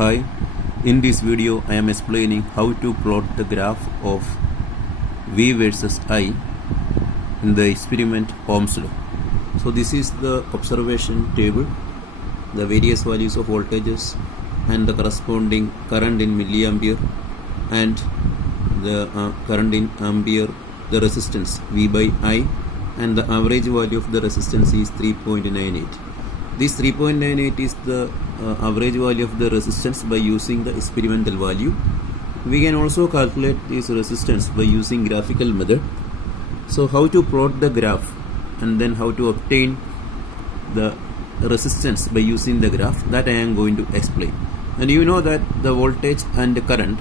Hi, in this video I am explaining how to plot the graph of V versus I in the experiment Ohm's law. So this is the observation table, the various values of voltages and the corresponding current in milliampere and the current in ampere, the resistance V by I, and the average value of the resistance is 3.98. This 3.98 is the average value of the resistance by using the experimental value. We can also calculate this resistance by using graphical method. So how to plot the graph and then how to obtain the resistance by using the graph, that I am going to explain. And you know that the voltage and the current,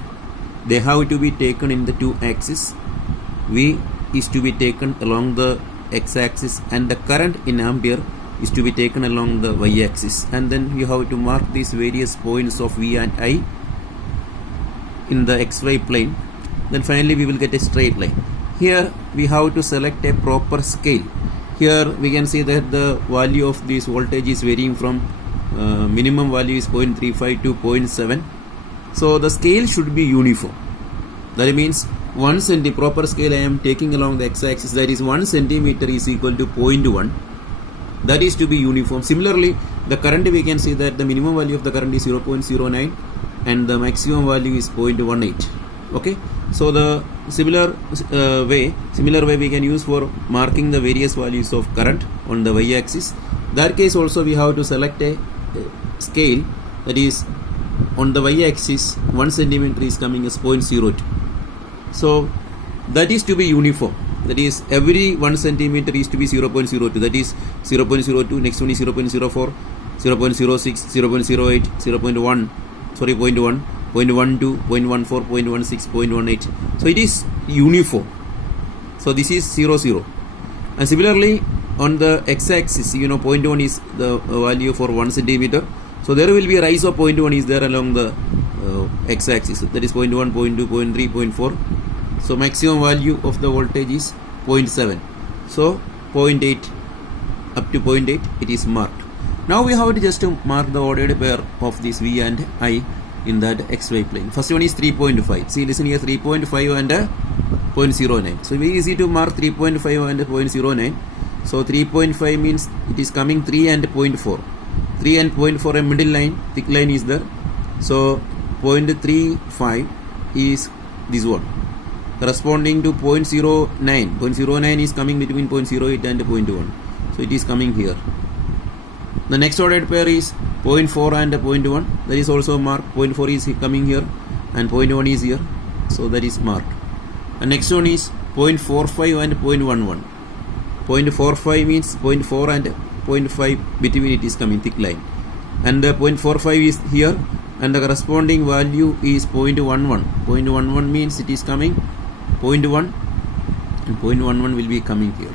they have to be taken in the two axes. V is to be taken along the x-axis and the current in ampere is to be taken along the y-axis, and then you have to mark these various points of V and I in the xy plane. Then finally we will get a straight line. Here we have to select a proper scale. Here we can see that the value of this voltage is varying from minimum value is 0.35 to 0.7. So the scale should be uniform. That means 1 cm proper scale I am taking along the x-axis, that is 1 centimeter is equal to 0.1. That is to be uniform. Similarly, the current, we can see that the minimum value of the current is 0.09 and the maximum value is 0.18. Okay, so the similar way we can use for marking the various values of current on the y-axis. That case also we have to select a scale, that is on the y-axis 1 centimeter is coming as 0.02. So that is to be uniform. That is every 1 centimeter is to be 0.02, that is 0.02, next one is 0.04, 0.06, 0.08, 0.1, 0.1, 0.12, 0.14, 0.16, 0.18. So it is uniform. So this is 0. And similarly on the x-axis, 0.1 is the value for 1 centimeter. So there will be a rise of 0.1 is there along the x-axis, that is 0.1, 0.2, 0.3, 0.4. So maximum value of the voltage is 0.7. So 0.8 up to 0.8 it is marked. Now we have to just mark the ordered pair of this V and I in that xy plane. First one is 3.5. See, listen here, 3.5 and 0.09. So very easy to mark 3.5 and 0.09. So 3.5 means it is coming 3 and 0.4. 3 and 0.4 a middle line, thick line is there. So 0.35 is this one, corresponding to 0.09. 0.09 is coming between 0.08 and 0.1. So it is coming here. The next ordered pair is 0.4 and 0.1. That is also marked. 0.4 is coming here and 0.1 is here. So that is marked. And next one is 0.45 and 0.11. 0.45 means 0.4 and 0.5 between it is coming, thick line. And the 0.45 is here and the corresponding value is 0.11. 0.11 means it is coming 0.1 and 0.11 will be coming here.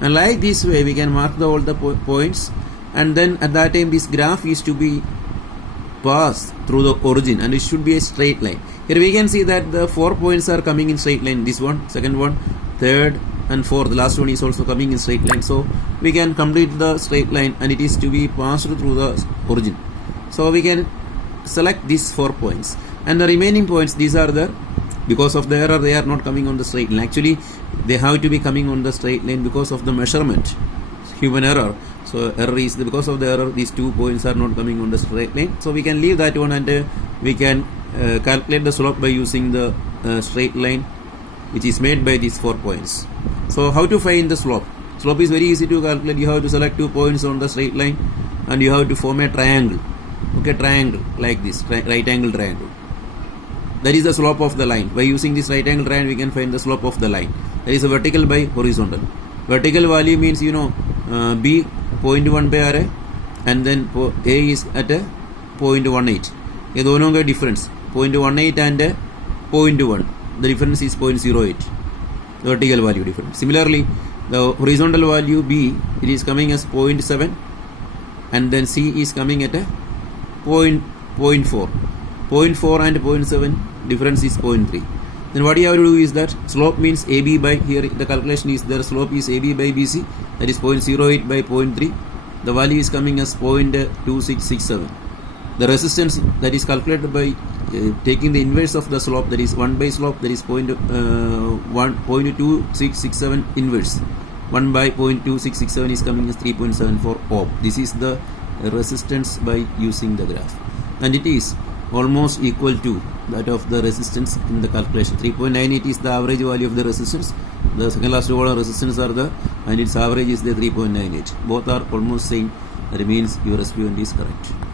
And like this way we can mark all the points, and then at that time this graph is to be passed through the origin and it should be a straight line. Here we can see that the 4 points are coming in straight line. This one, second one, third and fourth. The last one is also coming in straight line. So we can complete the straight line and it is to be passed through the origin. So we can select these 4 points and the remaining points, these are there. Because of the error they are not coming on the straight line. Actually they have to be coming on the straight line because of the measurement, human error. So error is because of the error these 2 points are not coming on the straight line. So we can leave that one and we can calculate the slope by using the straight line which is made by these 4 points. So how to find the slope? Slope is very easy to calculate. You have to select 2 points on the straight line and you have to form a triangle. Okay, triangle like this, right angle triangle. That is the slope of the line. By using this right angle triangle we can find the slope of the line. That is a vertical by horizontal. Vertical value means B 0.1 by RA and then A is at a 0.18. ये दोनों का difference 0.18 and 0.1. The difference is 0.08. The vertical value difference. Similarly, the horizontal value B, it is coming as 0.7 and then C is coming at a 0.4. 0.4 and 0.7 difference is 0.3. Then what you have to do is that slope means AB by, here the calculation is there, slope is AB by BC, that is 0.08 by 0.3. The value is coming as 0.2667. The resistance that is calculated by taking the inverse of the slope, that is 1 by slope, that is 0.2667 inverse. 1 by 0.2667 is coming as 3.74 ohm. This is the resistance by using the graph, and it is almost equal to that of the resistance in the calculation. 3.98 is the average value of the resistance. The second last column resistance are the, and its average is the 3.98. Both are almost same. That means your experiment is correct.